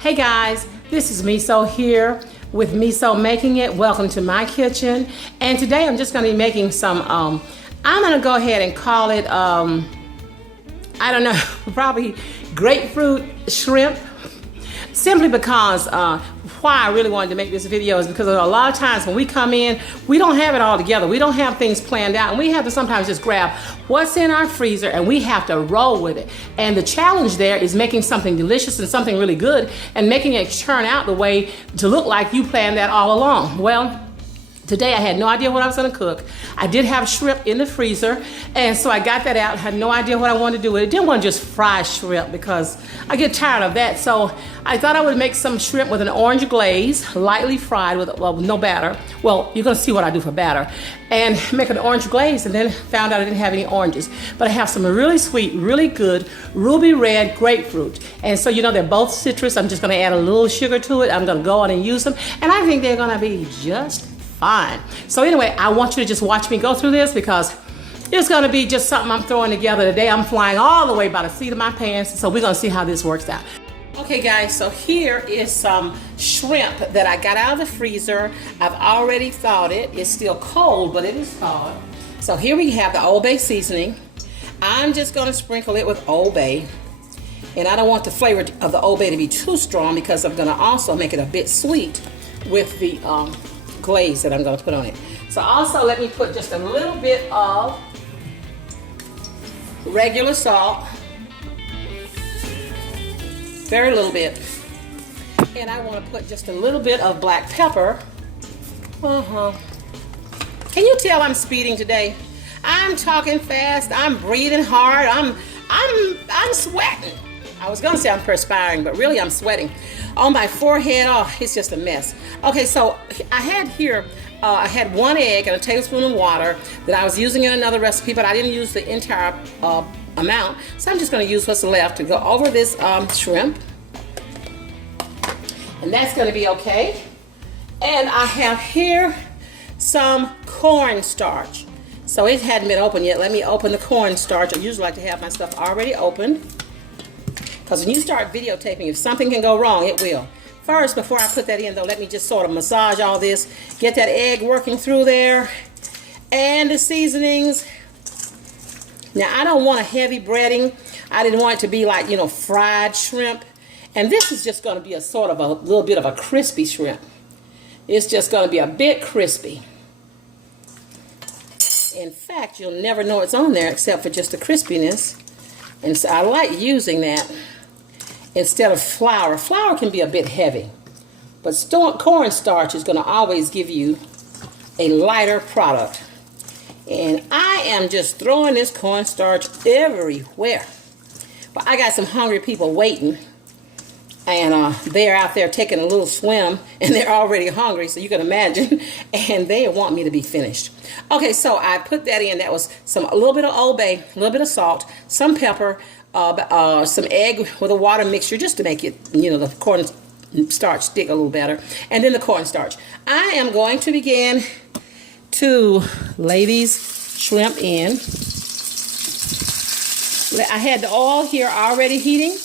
Hey guys, this is Miso here with Miso Making It. Welcome to my kitchen. And today I'm just going to be making some, I'm going to go ahead and call it, I don't know, probably grapefruit shrimp. Simply because why I really wanted to make this video is because a lot of times when we come in, we don't have it all together. We don't have things planned out, and we have to sometimes just grab what's in our freezer and we have to roll with it. And the challenge there is making something delicious and something really good and making it turn out the way to look like you planned that all along. Well, today I had no idea what I was going to cook. I did have shrimp in the freezer, and so I got that out. I had no idea what I wanted to do with it. Didn't want to just fry shrimp because I get tired of that. So I thought I would make some shrimp with an orange glaze, lightly fried with no batter. Well, you're going to see what I do for batter. And make an orange glaze, and then found out I didn't have any oranges. But I have some really sweet, really good ruby red grapefruit. And so you know they're both citrus. I'm just going to add a little sugar to it. I'm going to go on and use them. And I think they're going to be just fine. So anyway, I want you to just watch me go through this because it's going to be just something I'm throwing together today. I'm flying all the way by the seat of my pants, so we're going to see how this works out. Okay guys, so here is some shrimp that I got out of the freezer. I've already thawed it. It's still cold, but it is thawed. So here we have the Old Bay seasoning. I'm just going to sprinkle it with Old Bay. And I don't want the flavor of the Old Bay to be too strong because I'm going to also make it a bit sweet with the glaze that I'm going to put on it. So also let me put just a little bit of regular salt, very little bit, and I want to put just a little bit of black pepper. Can you tell I'm speeding today? I'm talking fast, I'm breathing hard, I'm sweating. I was gonna say I'm perspiring, but really I'm sweating. On my forehead, oh, it's just a mess. Okay, so I had here, I had 1 egg and a tablespoon of water that I was using in another recipe, but I didn't use the entire amount. So I'm just gonna use what's left to go over this shrimp. And that's gonna be okay. And I have here some cornstarch. So it hadn't been opened yet. Let me open the cornstarch. I usually like to have my stuff already opened, because when you start videotaping, if something can go wrong, it will. First, before I put that in though, let me just sort of massage all this, get that egg working through there, and the seasonings. Now, I don't want a heavy breading. I didn't want it to be like, you know, fried shrimp. And this is just gonna be a sort of a little bit of a crispy shrimp. It's just gonna be a bit crispy. In fact, you'll never know it's on there except for just the crispiness. And so I like using that instead of flour. Flour can be a bit heavy, but cornstarch is going to always give you a lighter product. And I am just throwing this cornstarch everywhere. But I got some hungry people waiting, and they're out there taking a little swim, and they're already hungry, so you can imagine, and they want me to be finished. Okay, so I put that in. That was a little bit of Old Bay, a little bit of salt, some pepper, some egg with a water mixture just to make it, you know, the cornstarch stick a little better, and then the cornstarch. I am going to begin to lay these shrimp in. I had the oil here already heating,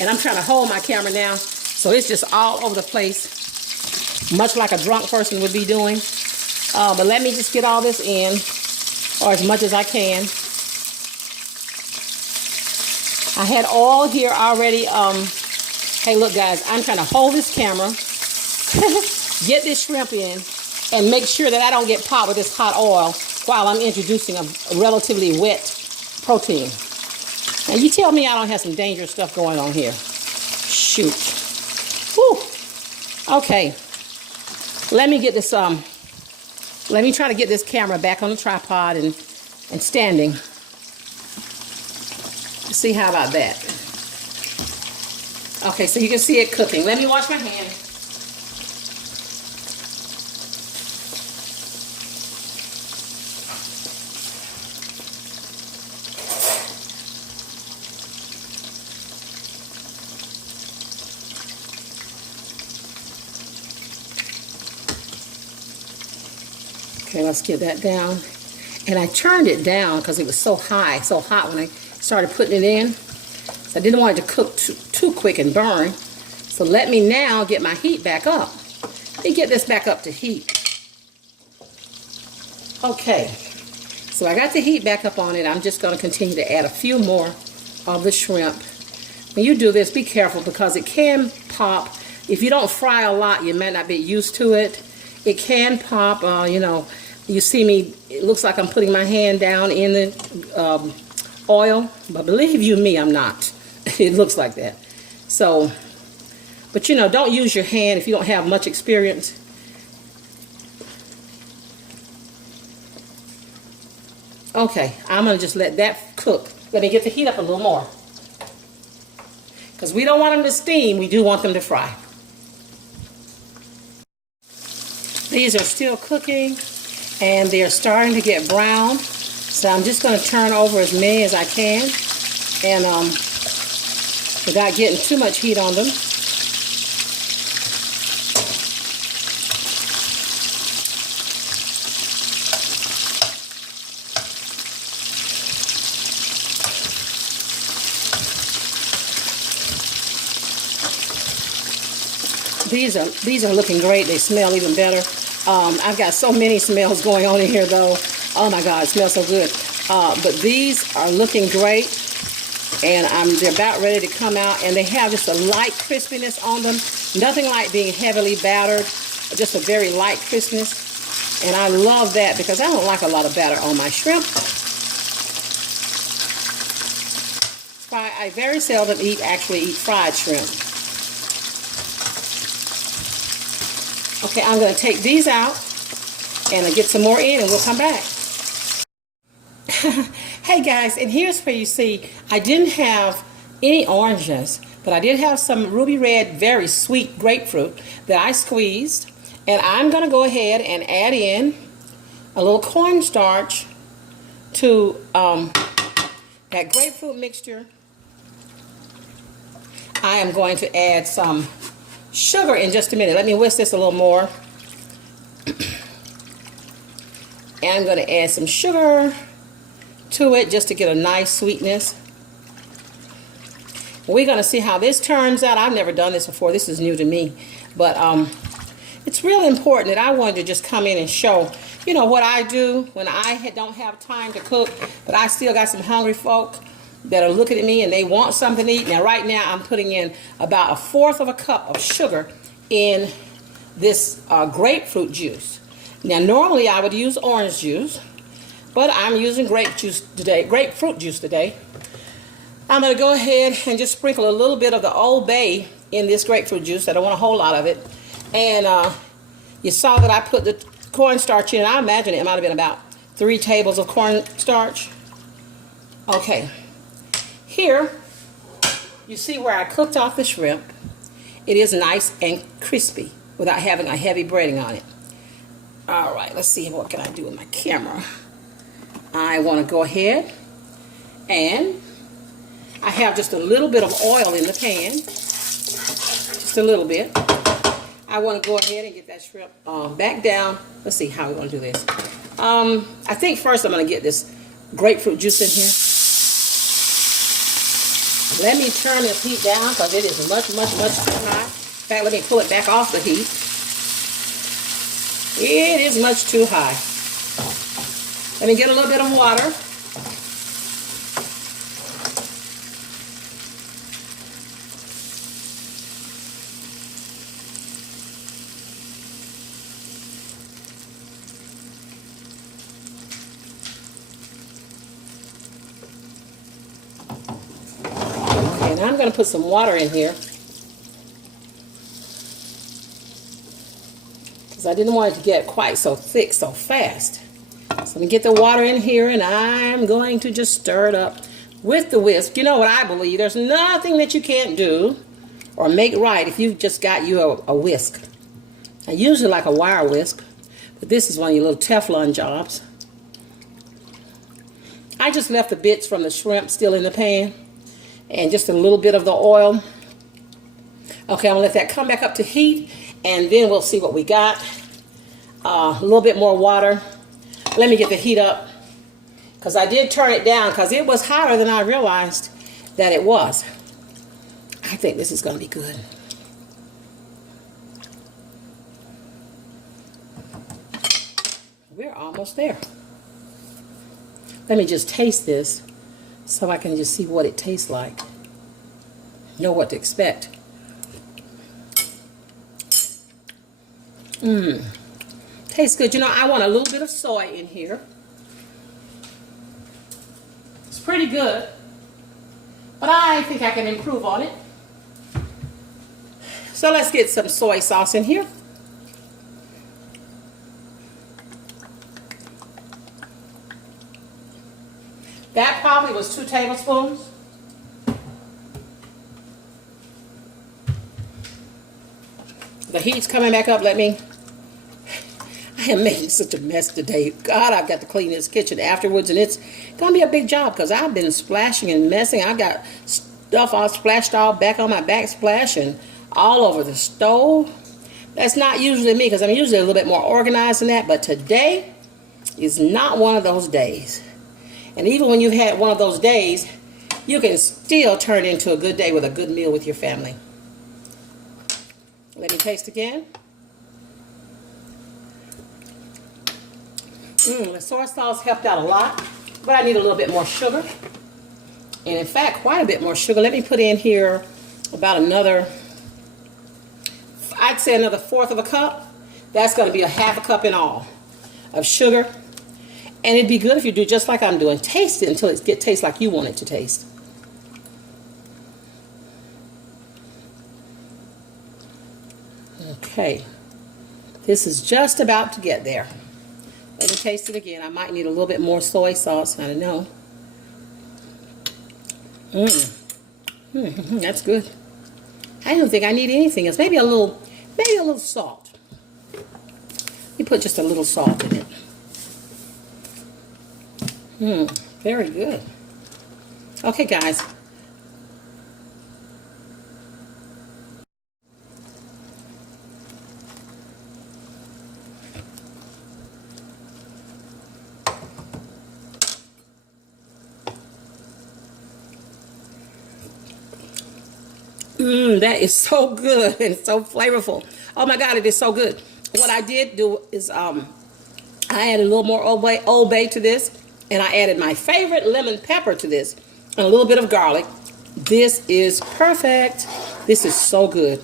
and I'm trying to hold my camera now, so it's just all over the place, much like a drunk person would be doing. But let me just get all this in, or as much as I can. I had oil here already. Hey, look, guys, I'm trying to hold this camera, get this shrimp in, and make sure that I don't get popped with this hot oil while I'm introducing a relatively wet protein. And you tell me I don't have some dangerous stuff going on here. Shoot. Whew. Okay. Let me get this, let me try to get this camera back on the tripod and standing. See, how about that? Okay, so you can see it cooking. Let me wash my hands. Okay, let's get that down. And I turned it down because it was so hot when I started putting it in. So I didn't want it to cook too quick and burn. So let me now get my heat back up. Let me get this back up to heat. Okay, so I got the heat back up on it. I'm just going to continue to add a few more of the shrimp. When you do this, be careful because it can pop. If you don't fry a lot, you might not be used to it. It can pop, you know. You see me, it looks like I'm putting my hand down in the oil, but believe you me, I'm not. It looks like that. So, but you know, don't use your hand if you don't have much experience. Okay, I'm going to just let that cook. Let me get the heat up a little more. Because we don't want them to steam, we do want them to fry. These are still cooking and they're starting to get brown. So I'm just going to turn over as many as I can and without getting too much heat on them. These are looking great. They smell even better. I've got so many smells going on in here though. Oh my God, it smells so good. But these are looking great, and they're about ready to come out, and they have just a light crispiness on them. Nothing like being heavily battered, just a very light crispness. And I love that because I don't like a lot of batter on my shrimp. I very seldom actually eat fried shrimp. Okay, I'm going to take these out and I'll get some more in and we'll come back. Hey guys, and here's where you see I didn't have any oranges, but I did have some ruby red, very sweet grapefruit that I squeezed. And I'm going to go ahead and add in a little cornstarch to that grapefruit mixture. I am going to add some sugar in just a minute. Let me whisk this a little more. And I'm going to add some sugar to it just to get a nice sweetness. We're going to see how this turns out. I've never done this before. This is new to me. But it's really important that I wanted to just come in and show, you know, what I do when I don't have time to cook, but I still got some hungry folk that are looking at me and they want something to eat. Now right now I'm putting in about 1/4 of a cup of sugar in this grapefruit juice. Now normally I would use orange juice, but I'm using grapefruit juice today. I'm going to go ahead and just sprinkle a little bit of the Old Bay in this grapefruit juice. I don't want a whole lot of it. And you saw that I put the cornstarch in. I imagine it might have been about 3 tables of cornstarch. Okay. Here, you see where I cooked off the shrimp. It is nice and crispy without having a heavy breading on it. All right, let's see what can I do with my camera. I want to go ahead and I have just a little bit of oil in the pan. Just a little bit. I want to go ahead and get that shrimp back down. Let's see how we're going to do this. I think first I'm going to get this grapefruit juice in here. Let me turn this heat down because it is much, much, much too high. In fact, let me pull it back off the heat. It is much too high. Let me get a little bit of water. Now I'm going to put some water in here because I didn't want it to get quite so thick so fast. So let me get the water in here and I'm going to just stir it up with the whisk. You know what I believe? There's nothing that you can't do or make right if you've just got you a whisk. I usually like a wire whisk, but this is one of your little Teflon jobs. I just left the bits from the shrimp still in the pan. And just a little bit of the oil. Okay, I'm going to let that come back up to heat, and then we'll see what we got. A little bit more water. Let me get the heat up, because I did turn it down, because it was hotter than I realized that it was. I think this is going to be good. almost there. Let me just taste this so I can just see what it tastes like. Know what to expect. Tastes good. You know, I want a little bit of soy in here. It's pretty good, but I think I can improve on it. So let's get some soy sauce in here. That probably was 2 tablespoons. The heat's coming back up. I am making such a mess today. God, I've got to clean this kitchen afterwards, and it's going to be a big job because I've been splashing and messing. I got stuff all splashed all back on my backsplash and all over the stove. That's not usually me because I'm usually a little bit more organized than that, but today is not one of those days. And even when you've had one of those days, you can still turn it into a good day with a good meal with your family. Let me taste again. The soy sauce helped out a lot, but I need a little bit more sugar. And in fact, quite a bit more sugar. Let me put in here about another, I'd say another 1/4 of a cup. That's going to be a 1/2 cup in all of sugar. And it'd be good if you do just like I'm doing. Taste it until it tastes like you want it to taste. Okay. This is just about to get there. Let me taste it again. I might need a little bit more soy sauce. I don't know. That's good. I don't think I need anything else. Maybe a little salt. Let me put just a little salt in it. Very good. Okay, guys. That is so good and so flavorful. Oh my God, it is so good. What I did do is I added a little more Old Bay to this, and I added my favorite lemon pepper to this, and a little bit of garlic. This is perfect. This is so good.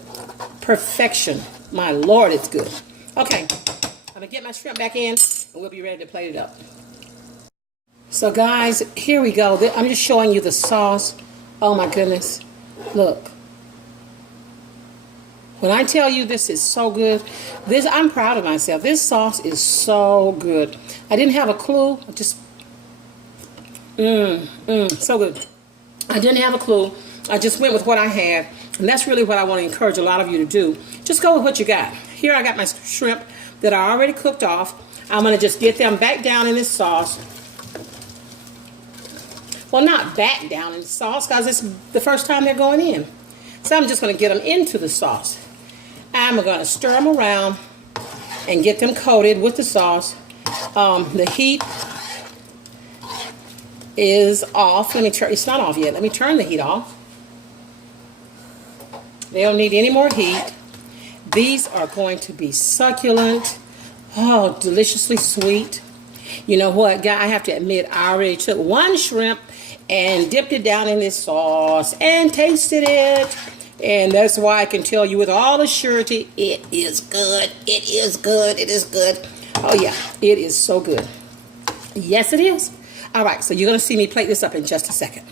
Perfection. My Lord, it's good. Okay, I'm gonna get my shrimp back in, and we'll be ready to plate it up. So guys, here we go. I'm just showing you the sauce. Oh my goodness. Look. When I tell you this is so good, I'm proud of myself. This sauce is so good. I didn't have a clue. So good. I didn't have a clue. I just went with what I had. And that's really what I want to encourage a lot of you to do. Just go with what you got. Here I got my shrimp that are already cooked off. I'm going to just get them back down in this sauce. Well, not back down in the sauce because it's the first time they're going in. So I'm just going to get them into the sauce. I'm going to stir them around and get them coated with the sauce. The heat is off. Let me turn. It's not off yet. Let me turn the heat off. They don't need any more heat. These are going to be succulent. Oh, deliciously sweet. You know what, guy? I have to admit, I already took one shrimp and dipped it down in this sauce and tasted it. And that's why I can tell you with all assurity, it is good. It is good. It is good. Oh, yeah. It is so good. Yes, it is. All right. So you're going to see me plate this up in just a second.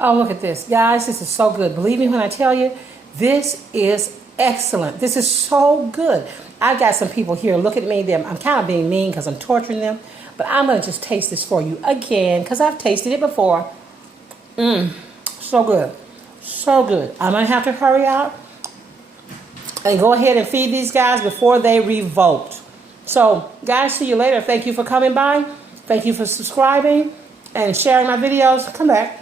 Oh, look at this. Guys, this is so good. Believe me when I tell you, this is excellent. This is so good. I've got some people here. Look at me. I'm kind of being mean because I'm torturing them. But I'm going to just taste this for you again because I've tasted it before. So good. So good. I'm going to have to hurry out and go ahead and feed these guys before they revolt. So, guys, see you later. Thank you for coming by. Thank you for subscribing and sharing my videos. Come back.